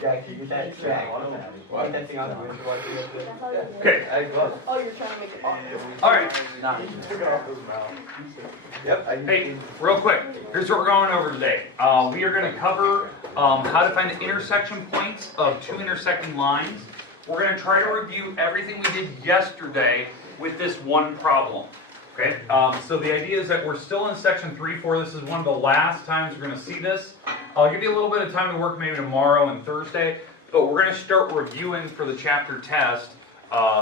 Jack, can you get that? Jack, get that thing on the windshield wiper yesterday? Okay. I was. Oh, you're trying to make it awkward. All right. Yep. Hey, real quick, here's what we're going over today. We are going to cover how to find the intersection points of two intersecting lines. We're going to try to review everything we did yesterday with this one problem. Okay, so the idea is that we're still in section 3-4. This is one of the last times we're going to see this. I'll give you a little bit of time to work maybe tomorrow and Thursday, but we're going to start reviewing for the chapter test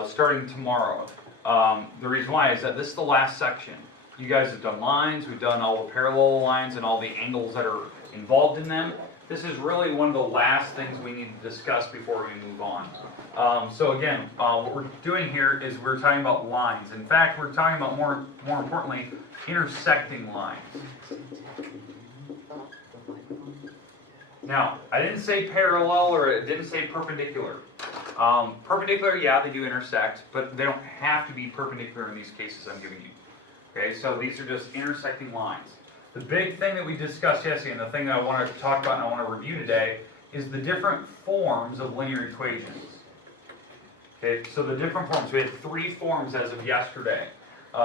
starting tomorrow. The reason why is that this is the last section. You guys have done lines, we've done all the parallel lines and all the angles that are involved in them. This is really one of the last things we need to discuss before we move on. So again, what we're doing here is we're talking about lines. In fact, we're talking about more importantly, intersecting lines. Now, I didn't say parallel or it didn't say perpendicular. Perpendicular, yeah, they do intersect, but they don't have to be perpendicular in these cases I'm giving you. Okay, so these are just intersecting lines. The big thing that we discussed yesterday, and the thing that I want to talk about and I want to review today, is the different forms of linear equations. Okay, so the different forms. We had three forms as of yesterday.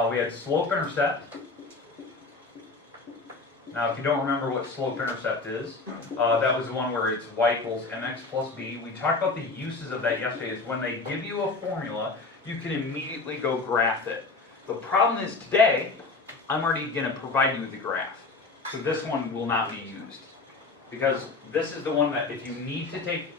We had slope-intercept. Now, if you don't remember what slope-intercept is, that was the one where it's y equals mx plus b. We talked about the uses of that yesterday. Is when they give you a formula, you can immediately go graph it. The problem is today, I'm already going to provide you with the graph. So this one will not be used. Because this is the one that if you need to take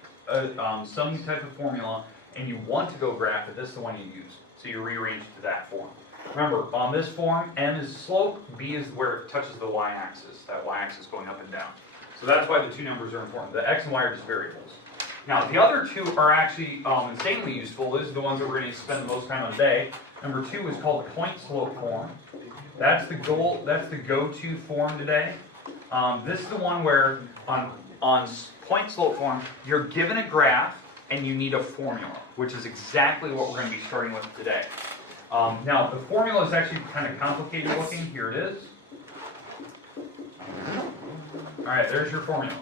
some type of formula and you want to go graph it, this is the one you use. So you rearrange to that form. Remember, on this form, m is slope, b is where it touches the y-axis. That y-axis going up and down. So that's why the two numbers are important. The x and y are just variables. Now, the other two are actually insanely useful. These are the ones that we're going to spend the most time on today. Number two is called the point slope form. That's the goal. That's the go-to form today. This is the one where on point slope form, you're given a graph and you need a formula, which is exactly what we're going to be starting with today. Now, the formula is actually kind of complicated looking. Here it is. All right, there's your formula.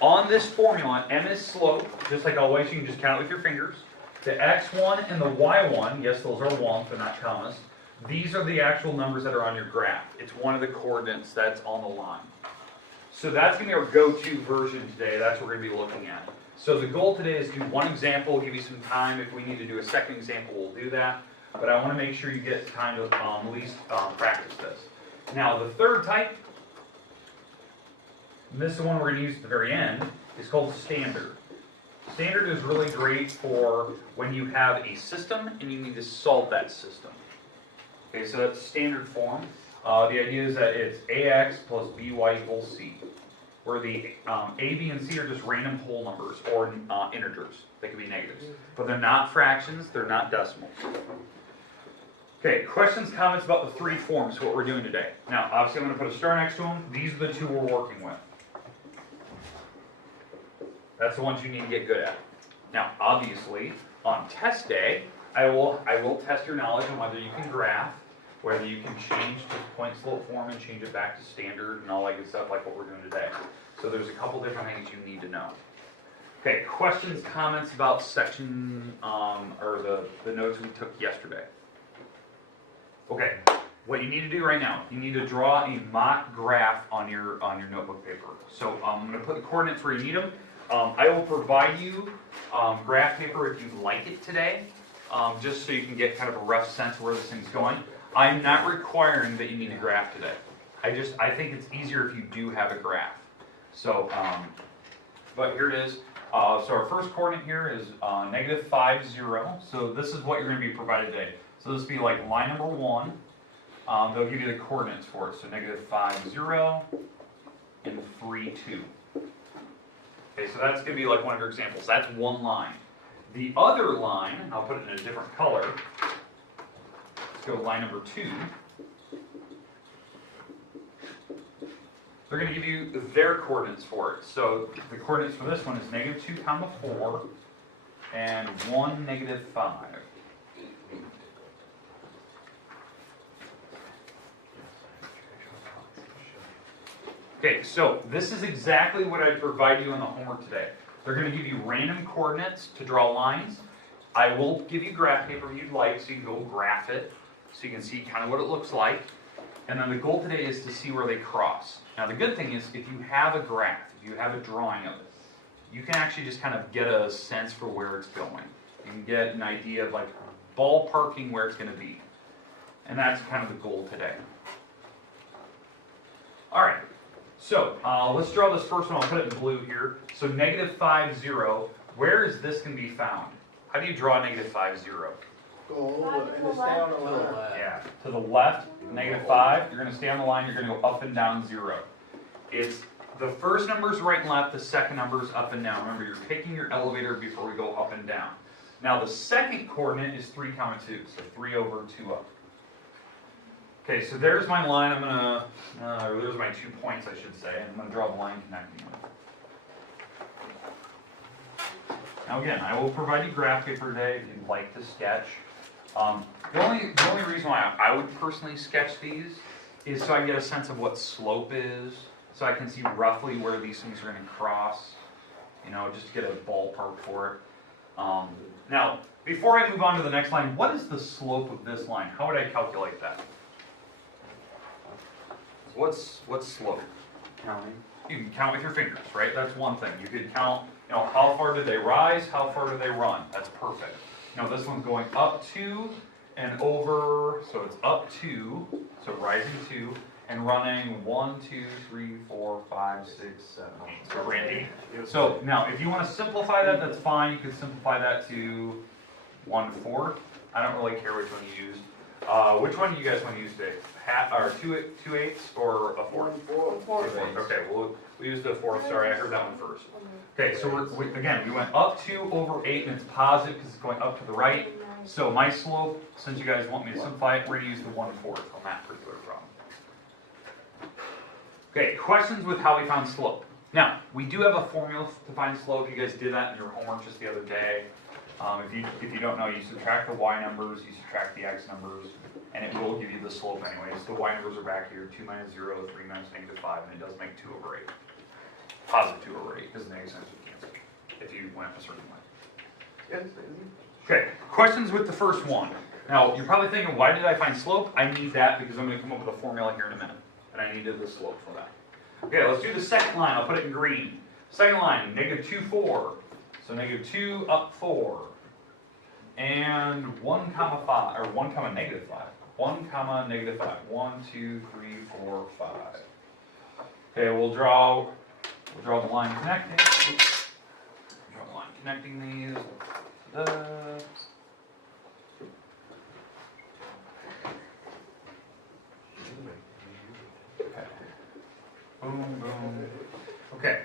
On this formula, m is slope, just like always, you can just count it with your fingers. The x1 and the y1, yes, those are ones, they're not commas. These are the actual numbers that are on your graph. It's one of the coordinates that's on the line. So that's going to be our go-to version today. That's what we're going to be looking at. So the goal today is to do one example, give you some time. If we need to do a second example, we'll do that. But I want to make sure you get time to at least practice this. Now, the third type, and this is the one we're going to use at the very end, is called standard. Standard is really great for when you have a system and you need to solve that system. Okay, so that's standard form. The idea is that it's ax plus by equals c, where the a, b, and c are just random whole numbers or integers. They can be negatives. But they're not fractions, they're not decimals. Okay, questions, comments about the three forms, what we're doing today. Now, obviously I'm going to put a star next to them. These are the two we're working with. That's the ones you need to get good at. Now, obviously, on test day, I will test your knowledge on whether you can graph, whether you can change to point slope form and change it back to standard and all that good stuff like what we're doing today. So there's a couple different things you need to know. Okay, questions, comments about section, or the notes we took yesterday. Okay, what you need to do right now, you need to draw a mock graph on your notebook paper. So I'm going to put the coordinates where you need them. I will provide you graph paper if you'd like it today, just so you can get kind of a rough sense of where this thing's going. I'm not requiring that you need a graph today. I think it's easier if you do have a graph. So, but here it is. So our first coordinate here is -5, 0. So this is what you're going to be provided today. So this would be like line number 1. They'll give you the coordinates for it. So -5, 0 and 3, 2. Okay, so that's going to be like one of your examples. That's one line. The other line, I'll put it in a different color. Let's go line number 2. They're going to give you their coordinates for it. So the coordinates for this one is -2, 4 and 1, -5. Okay, so this is exactly what I provide you in the homework today. They're going to give you random coordinates to draw lines. I will give you graph paper if you'd like, so you can go graph it, so you can see kind of what it looks like. And then the goal today is to see where they cross. Now the good thing is, if you have a graph, if you have a drawing of it, you can actually just kind of get a sense for where it's going. You can get an idea of like ballparking where it's going to be. And that's kind of the goal today. All right, so let's draw this first one. I'll put it in blue here. So -5, 0. Where is this going to be found? How do you draw -5, 0? Go over and stay on the line. Yeah, to the left, -5. You're going to stay on the line. You're going to go up and down 0. It's the first number is right and left. The second number is up and down. Remember, you're picking your elevator before we go up and down. Now the second coordinate is 3, 2. So 3 over 2 up. Okay, so there's my line. I'm gonna, there's my 2 points, I should say, and I'm gonna draw the line connecting them. Now again, I will provide you graph paper today if you'd like to sketch. The only reason why I would personally sketch these is so I can get a sense of what slope is, so I can see roughly where these things are gonna cross, you know, just to get a ballpark for it. Now, before I move on to the next line, what is the slope of this line? How would I calculate that? What's slope? Counting. You can count with your fingers, right? That's one thing. You could count, you know, how far did they rise, how far did they run? That's perfect. Now this one's going up 2 and over, so it's up 2, so rising 2, and running 1, 2, 3, 4, 5, 6, 7, 8. So it ran 8. So now, if you want to simplify that, that's fine. You could simplify that to 1/4. I don't really care which one you use. Which one do you guys want to use today? Or 2/8 or a 4th? 1/4. Okay, we'll use the 4th. Sorry, I heard that one first. Okay, so again, we went up 2 over 8, and it's positive because it's going up to the right. So my slope, since you guys want me to simplify it, we're going to use the 1/4 on that particular problem. Okay, questions with how we found slope. Now, we do have a formula to find slope. You guys did that in your homework just the other day. If you don't know, you subtract the y numbers, you subtract the x numbers, and it will give you the slope anyways. The y numbers are back here, 2 minus 0, 3 minus -5, and it does make 2 over 8. Positive 2 over 8, because the negative signs would cancel if you went a certain way. Okay, questions with the first one. Now, you're probably thinking, why did I find slope? I need that because I'm going to come up with a formula here in a minute, and I needed the slope for that. Okay, let's do the second line. I'll put it in green. Second line, -2, 4. So -2 up 4. And 1 comma 5, or 1 comma -5. 1 comma -5. 1, 2, 3, 4, 5. Okay, we'll draw the line connecting. Oops. Draw the line connecting these. Ta-da. Okay. Boom, boom. Okay.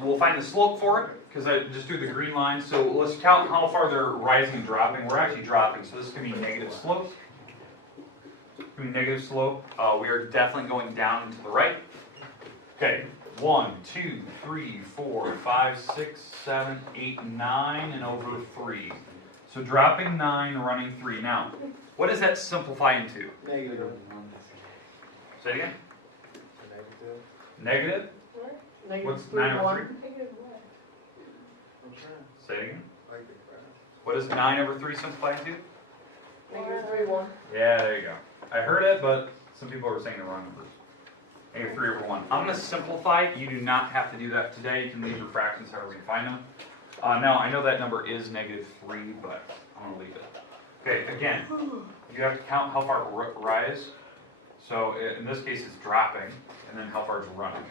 We'll find the slope for it, because I just drew the green line. So let's count how far they're rising and dropping. We're actually dropping, so this can be negative slope. Negative slope. We are definitely going down and to the right. Okay, 1, 2, 3, 4, 5, 6, 7, 8, 9, and over 3. So dropping 9, running 3. Now, what does that simplify into? Negative. Say it again. Negative? What's 9 over 3? Say it again. What does 9 over 3 simplify into? -3, 1. Yeah, there you go. I heard it, but some people are saying the wrong numbers. -3 over 1. I'm going to simplify it. You do not have to do that today. You can leave your fractions however you find them. Now, I know that number is -3, but I'm going to leave it. Okay, again, you have to count how far it rise. So in this case, it's dropping, and then how far it's running.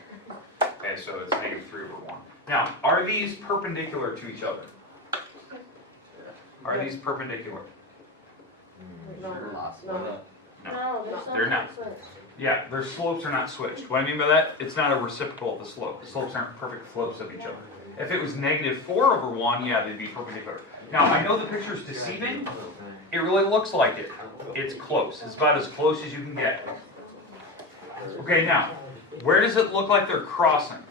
Okay, so it's -3 over 1. Now, are these perpendicular to each other? Are these perpendicular? No. No. No, They're not. Yeah, their slopes are not switched. What I mean by that, it's not a reciprocal of the slope. The slopes aren't perfect slopes of each other. If it was -4 over 1, yeah, they'd be perpendicular. Now, I know the picture's deceiving. It really looks like it. It's close. It's about as close as you can get. Okay, now, where does it look like they're crossing?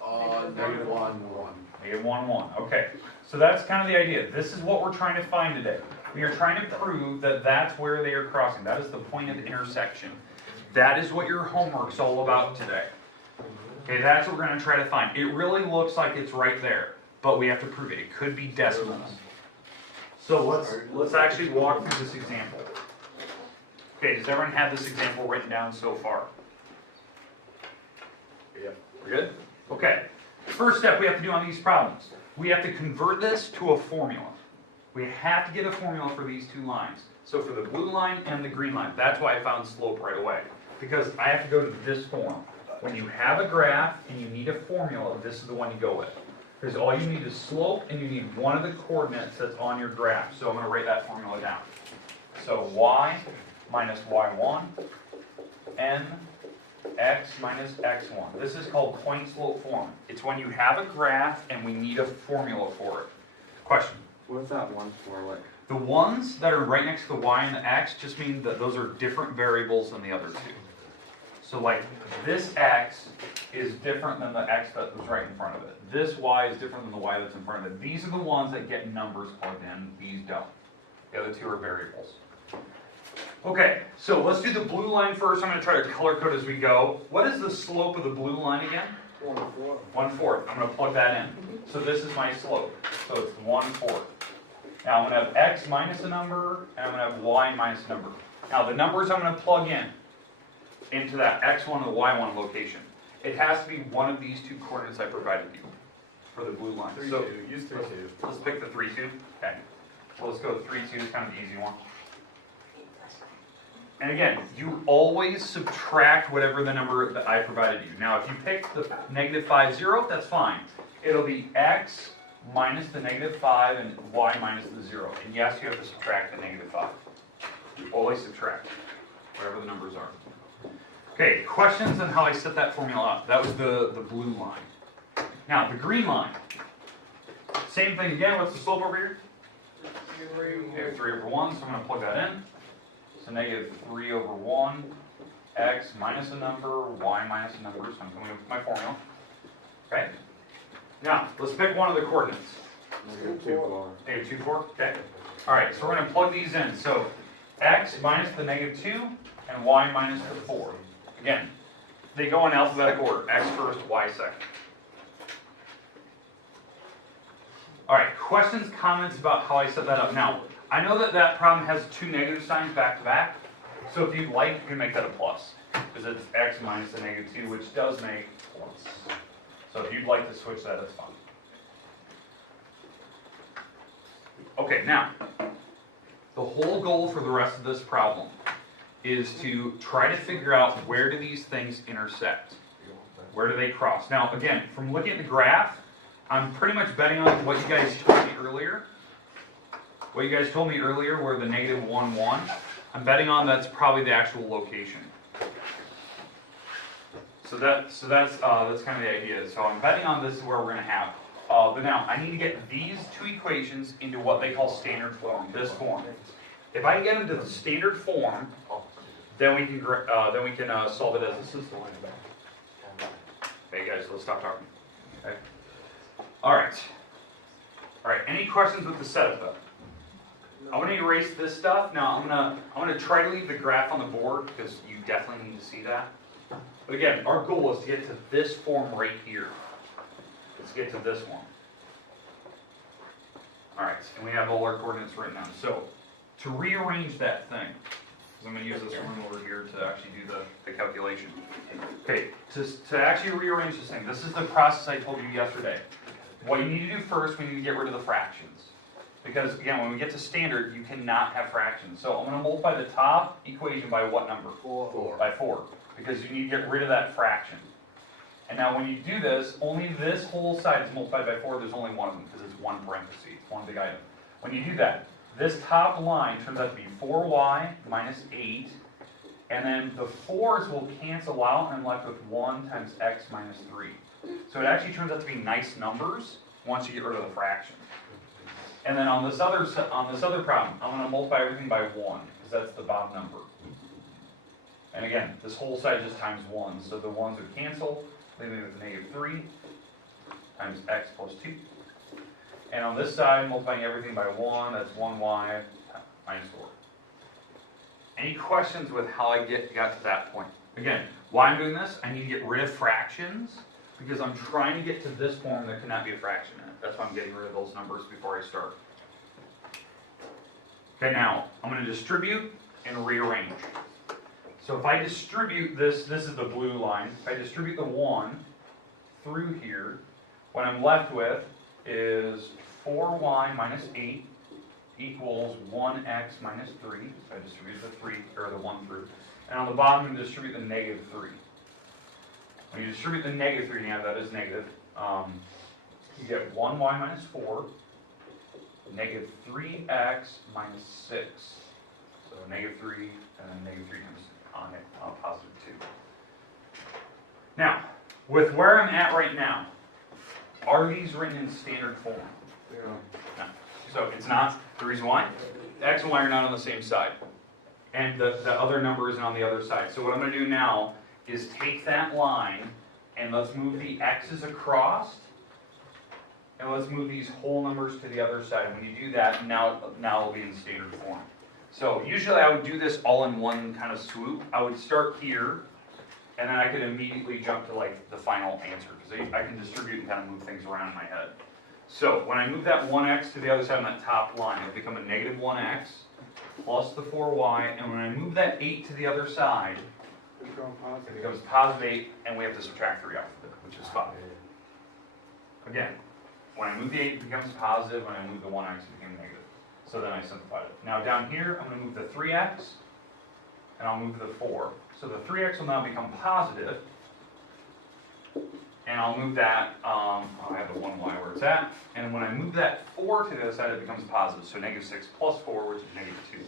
-1, 1. -1, 1. Okay, so that's kind of the idea. This is what we're trying to find today. We are trying to prove that that's where they are crossing. That is the point of intersection. That is what your homework's all about today. Okay, that's what we're gonna try to find. It really looks like it's right there, but we have to prove it. It could be decimals. So let's actually walk through this example. Okay, does everyone have this example written down so far? Yep. We're good? Okay. First step we have to do on these problems. We have to convert this to a formula. We have to get a formula for these two lines. So for the blue line and the green line, that's why I found slope right away. Because I have to go to this form. When you have a graph and you need a formula, this is the one you go with. Because all you need is slope and you need one of the coordinates that's on your graph. So I'm going to write that formula down. So y minus y1, n x minus x1. This is called point slope form. It's when you have a graph and we need a formula for it. Question? What's that one for? Like, The ones that are right next to the y and the x just mean that those are different variables than the other two. So like this x is different than the x that was right in front of it. This y is different than the y that's in front of it. These are the ones that get numbers plugged in. These don't. The other two are variables. Okay, so let's do the blue line first. I'm going to try to color code as we go. What is the slope of the blue line again? 1/4. 1/4. I'm going to plug that in. So this is my slope. So it's 1/4. Now I'm going to have x minus a number, and I'm going to have y minus a number. Now the numbers I'm going to plug in into that x1 and y1 location. It has to be one of these two coordinates I provided you for the blue line. 3, So 2. Use 3, 2. let's pick the 3, 2. Okay. So let's go with 3, 2. It's kind of the easy one. And again, you always subtract whatever the number that I provided you. Now, if you pick the -5, 0, that's fine. It'll be x minus the -5 and y minus the 0. And yes, you have to subtract the -5. You always subtract whatever the numbers are. Okay, questions on how I set that formula up. That was the blue line. Now, the green line. Same thing again. What's the slope over here? -3/1, so I'm going to plug that in. So -3/1, x minus a number, y minus a number, so I'm coming up with my formula. Okay? Now, let's pick one of the coordinates. -2, 4, okay. Alright, so we're going to plug these in. So, x minus the -2 and y minus the 4. Again, they go in alphabetical order. X first, y second. Alright, questions, comments about how I set that up. Now, I know that that problem has two negative signs back to back, so if you'd like, you can make that a plus, because it's x minus the -2, which does make plus. So if you'd like to switch that, that's fine. Okay, now, the whole goal for the rest of this problem is to try to figure out where do these things intersect? Where do they cross? Now, again, from looking at the graph, I'm pretty much betting on what you guys told me earlier. What you guys told me earlier were the -1, 1. I'm betting on that's probably the actual location. So that's kind of the idea. So I'm betting on this is where we're going to have. But now I need to get these two equations into what they call standard form. This form. If I can get them to the standard form, then we can solve it as a system. Hey guys, let's stop talking. Okay. All right. Any questions with the setup though? I'm going to erase this stuff. Now I'm going to try to leave the graph on the board because you definitely need to see that. But again, our goal is to get to this form right here. Let's get to this one. All right, and we have all our coordinates written down. So to rearrange that thing, because I'm going to use this one over here to actually do the calculation. Okay, to actually rearrange this thing, this is the process I told you yesterday. What you need to do first, we need to get rid of the fractions. Because again, when we get to standard, you cannot have fractions. So I'm going to multiply the top equation by what number? 4. By 4. Because you need to get rid of that fraction. And now when you do this, only this whole side is multiplied by 4. There's only one of them because it's one parenthesis. It's one big item. When you do that, this top line turns out to be 4y minus 8. And then the 4's will cancel out and I'm left with 1 times x minus 3. So it actually turns out to be nice numbers once you get rid of the fraction. And then on this other problem, I'm going to multiply everything by 1 because that's the bottom number. And again, this whole side just times 1, so the 1's would cancel, leaving me with -3 times x plus 2. And on this side, multiplying everything by 1, that's 1y minus 4. Any questions with how I got to that point? Again, why I'm doing this, I need to get rid of fractions because I'm trying to get to this form that cannot be a fraction in it. That's why I'm getting rid of those numbers before I start. Okay, now, I'm going to distribute and rearrange. So if I distribute this is the blue line, if I distribute the 1 through here, what I'm left with is 4y minus 8 equals 1x minus 3. So I distribute the 3, or the 1 through. And on the bottom, I'm going to distribute the negative 3. When you distribute the negative 3, now that is negative, you get 1y minus 4, negative 3x minus 6. So negative 3, and then negative 3 comes on it, positive 2. Now, with where I'm at right now, are these written in standard form? No. So it's not. The reason why? The x and y are not on the same side. And the other number isn't on the other side. So what I'm going to do now is take that line and let's move the x's across. And let's move these whole numbers to the other side. And when you do that, now it'll be in standard form. So usually I would do this all in one kind of swoop. I would start here, and then I could immediately jump to like the final answer, because I can distribute and kind of move things around in my head. So when I move that 1x to the other side on that top line, it'll become a negative 1x plus the 4y, and when I move that 8 to the other side, it becomes positive 8, and we have to subtract 3 off of it, which is 5. Again, when I move the 8, it becomes positive. When I move the 1x, it becomes negative. So then I simplified it. Now down here, I'm going to move the 3x, and I'll move the 4. So the 3x will now become positive, and I'll move that, I have the 1y where it's at, and when I move that 4 to the other side, it becomes positive. So negative 6 plus 4, which is negative 2.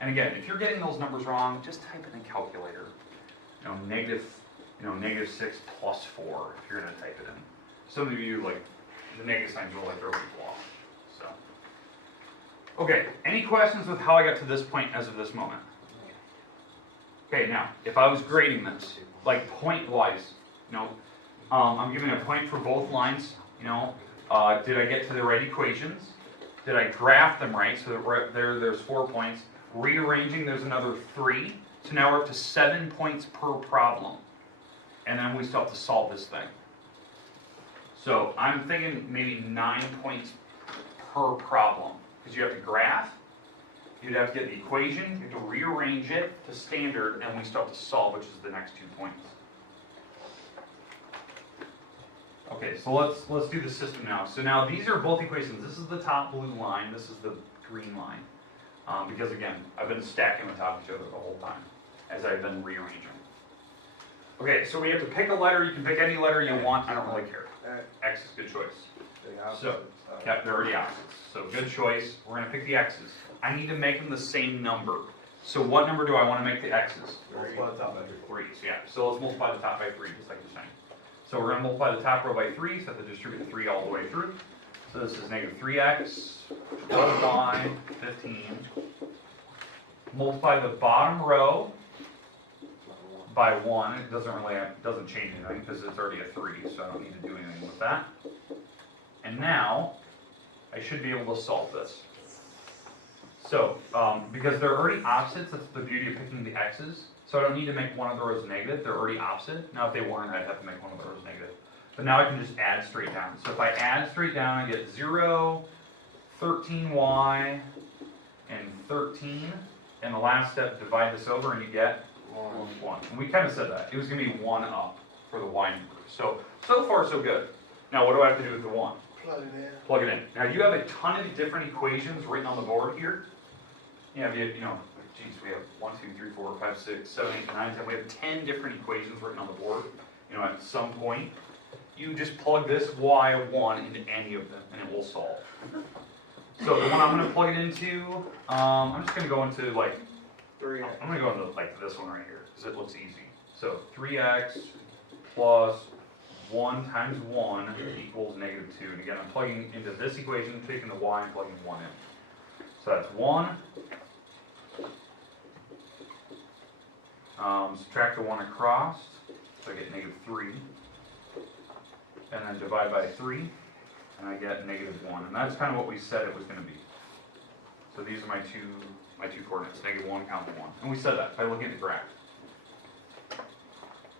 And again, if you're getting those numbers wrong, just type in a calculator. Negative 6 plus 4, if you're going to type it in. Some of you, like, the negative signs will like throw people off. So, okay, any questions with how I got to this point as of this moment? Okay, now, if I was grading this, like point-wise, I'm giving a point for both lines, did I get to the right equations? Did I graph them right? So that there's 4 points. Rearranging, there's another 3. So now we're up to 7 points per problem. And then we still have to solve this thing. So I'm thinking maybe 9 points per problem. Because you have to graph, you'd have to get the equation, you have to rearrange it to standard, and we still have to solve, which is the next 2 points. Okay, so let's do the system now. So now these are both equations. This is the top blue line, this is the green line. Because again, I've been stacking on top of each other the whole time as I've been rearranging. Okay, so we have to pick a letter. You can pick any letter you want. I don't really care. X is a good choice. So, yeah, they're already opposites. So good choice. We're going to pick the X's. I need to make them the same number. So what number do I want to make the X's? 3. Multiply the top by 3. 3. So yeah, so let's multiply the top by 3, just like you're saying. So we're going to multiply the top row by 3, so I have to distribute the 3 all the way through. So this is negative 3x plus y, 15. Multiply the bottom row by 1. It doesn't change anything because it's already a 3, so I don't need to do anything with that. And now, I should be able to solve this. So, because they're already opposites, that's the beauty of picking the x's. So I don't need to make one of the rows negative, they're already opposite. Now if they weren't, I'd have to make one of the rows negative. But now I can just add straight down. So if I add straight down, I get 0, 13y, and 13. And the last step, divide this over and you get 1. And we kind of said that. It was going to be 1 up for the y number. So far so good. Now what do I have to do with the 1? Plug it in. Plug it in. Now you have a ton of different equations written on the board here. Yeah, we have, we have 1, 2, 3, 4, 5, 6, 7, 8, 9, 10. We have 10 different equations written on the board. At some point, you just plug this y1 into any of them, and it will solve. So the one I'm going to plug it into, I'm just going to go into like, 3x. I'm going to go into like this one right here, because it looks easy. So 3x plus 1 times 1 equals negative 2. And again, I'm plugging into this equation, taking the y and plugging 1 in. So that's 1. Subtract the 1 across, so I get negative 3. And then divide by 3, and I get negative 1. And that's kind of what we said it was going to be. So these are my two coordinates, negative 1, comma 1. And we said that by looking at the graph.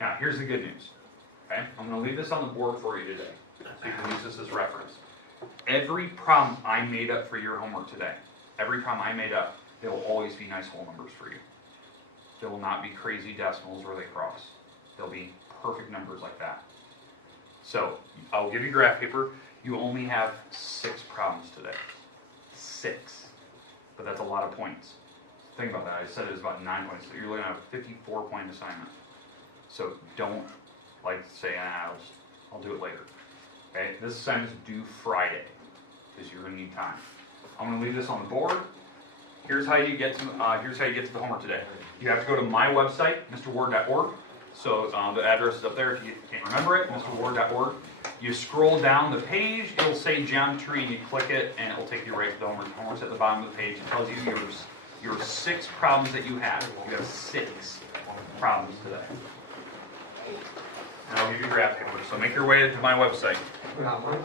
Now, here's the good news. Okay, I'm gonna leave this on the board for you today, so you can use this as reference. Every problem I made up for your homework today, every problem I made up, they will always be nice whole numbers for you. They will not be crazy decimals where they cross. They'll be perfect numbers like that. So, I'll give you graph paper. You only have 6 problems today. 6. But that's a lot of points. Think about that. I said it was about 9 points. So you're looking at a 54-point assignment. So don't say, I'll do it later. Okay? This assignment is due Friday because you're going to need time. I'm going to leave this on the board. Here's how you get to the homework today. You have to go to my website, mrward.org. So the address is up there if you can't remember it, mrward.org. You scroll down the page, it'll say geometry, and you click it, and it'll take you right to the homework. Homework's at the bottom of the page. It tells you your 6 problems that you have. You have 6 problems today. And I'll give you graph paper. So make your way to my website. We got one.